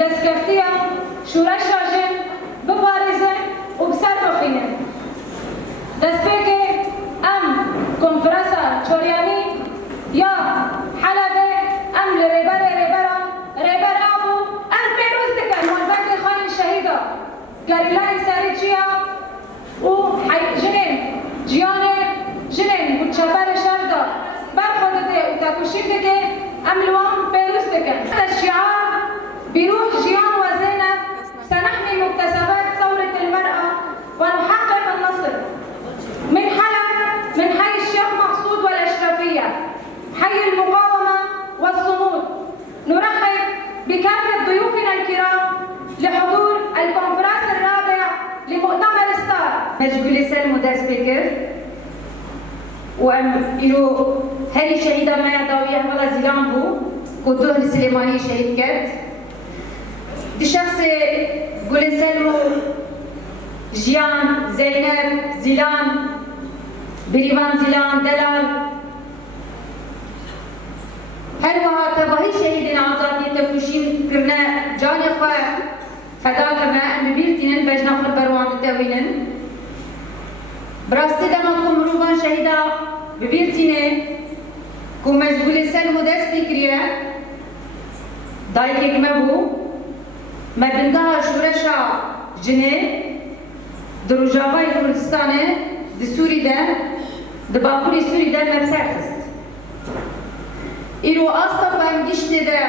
دستكفتية شورش راجن ببارزن وبصرخينن دستبيكي ام كونفرنسا تشورياني يا حلبة ام لريبرا ابو ام بيروز دكن والباقي خان الشهيدة قاريلا انساري تشيا جنين جيانه جنين وتشبر شرده برخدته وتاكوشيدته ام لوام بيروز دكن الشعار بروح جيان وزينب سنحمي مكتسبات ثورة المرأة ونحقق النصر من حلب من حي الشيخ مقصود والأشرفية حي المقاومة والصمود نرحب بكافة ضيوفنا الكرام لحضور الكونفرنس الرابع لمؤتمر ستار. مجبولي سلمو دا سبيكر وام إلو هالي شهيدة ما يداوية ولا زيلان بو كوتوه السليماني شهيد كات دي شخص بولي سلمو جيان زينب زيلان بريوان زيلان دلال هر وها تباهي شهيدين آزادي تبوشين كرنا جاني خواه فدا كرنا ام بيرتينن بجنا خود بروان تاوينن براستی دما کو مروان شهیدا ببیرتینه کو مجبول سلمو دست بکریه دایک مبو مبنده شورشا جنه دروجاوای کردستانه د سوری ده د باکوری سوری ده مبسر خست ایرو آستا بایم گشنه ده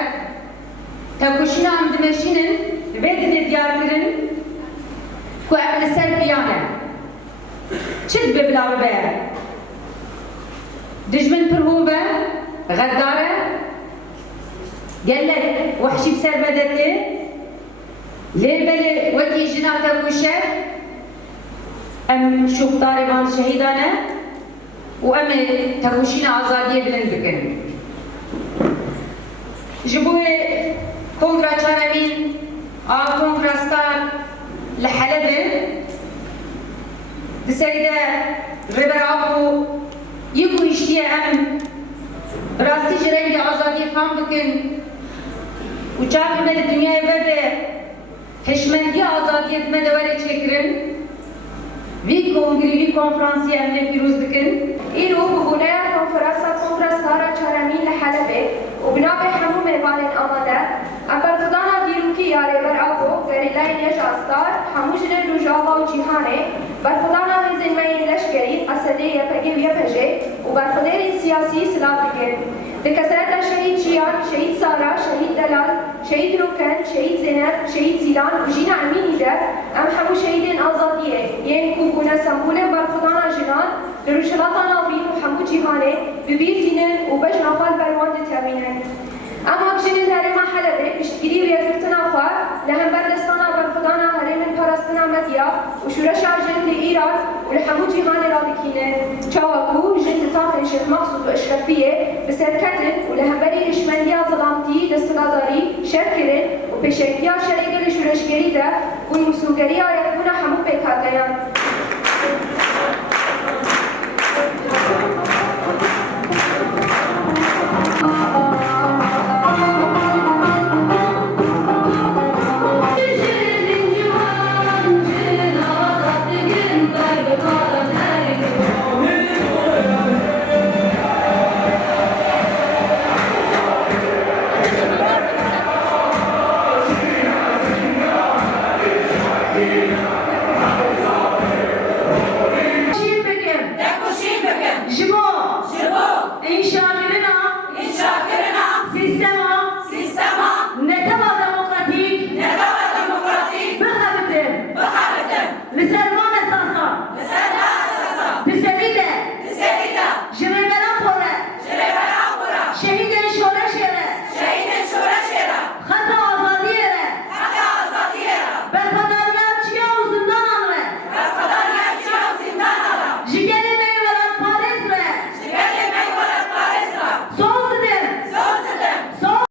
تاکوشینا هم دمشینن ویدنه دیار کرن کو اقل سر بیانه چد ببلاوه به دجمن پرهوبه غداره قالك وحشي بسر بدته ليبل وكي جناتا كوشه ام شوف طالبان شهيدانا وام تكوشين آزادية بلند بكن جبوه كونغرا چارمين كونغرا ستار لحلبه بسرده ربرابو يكو اشتيا ام براستي جرنگ آزادی خام بکن و چاکی مل دنیای بده هشمندی آزادی مدوره چکرن وی کنگری وی کنفرانسی امن پیروز بکن ایرو ببونای کنفرانس تارا چارمی لحلبه و بنابه همو میوانین آمده اپر خدانا دیروکی یاره بر آبو گریلای نیج آستار همو جنن روژاوا و جیهانه بر خدانا هزین مین لشگری قصده یپگی و یپجه و بر خدیر سیاسی سلام بکن دكسرت شهيد جيان، شهيد سارة، شهيد دلال، شهيد روكن، شهيد زينب، شهيد زيلان وجينا عميني ده ام حمو شهيدين آزادية ين كوكونا سمبولة برخدانا جنان لرشلاتا نابين وحمو جيهاني ببير دينن وبجنا خال بروان دتامينن اما بجنن هرما حلبه بشتگیری و یکرتنا خواه لهم بردستانا برخدانا هرمن پرستنا مدیا و شورش جن لإيران و لحمو جيهاني رادكينن چاوكو جن تاخن شيخ مقصود و اشرفية بسركتن و لهم بری اشمندیا ظلامتی دستلاداری شرکرن و پیشکتیا شریگل شورشگری ده و مسوگریا یکبونا حمو پیکاتیان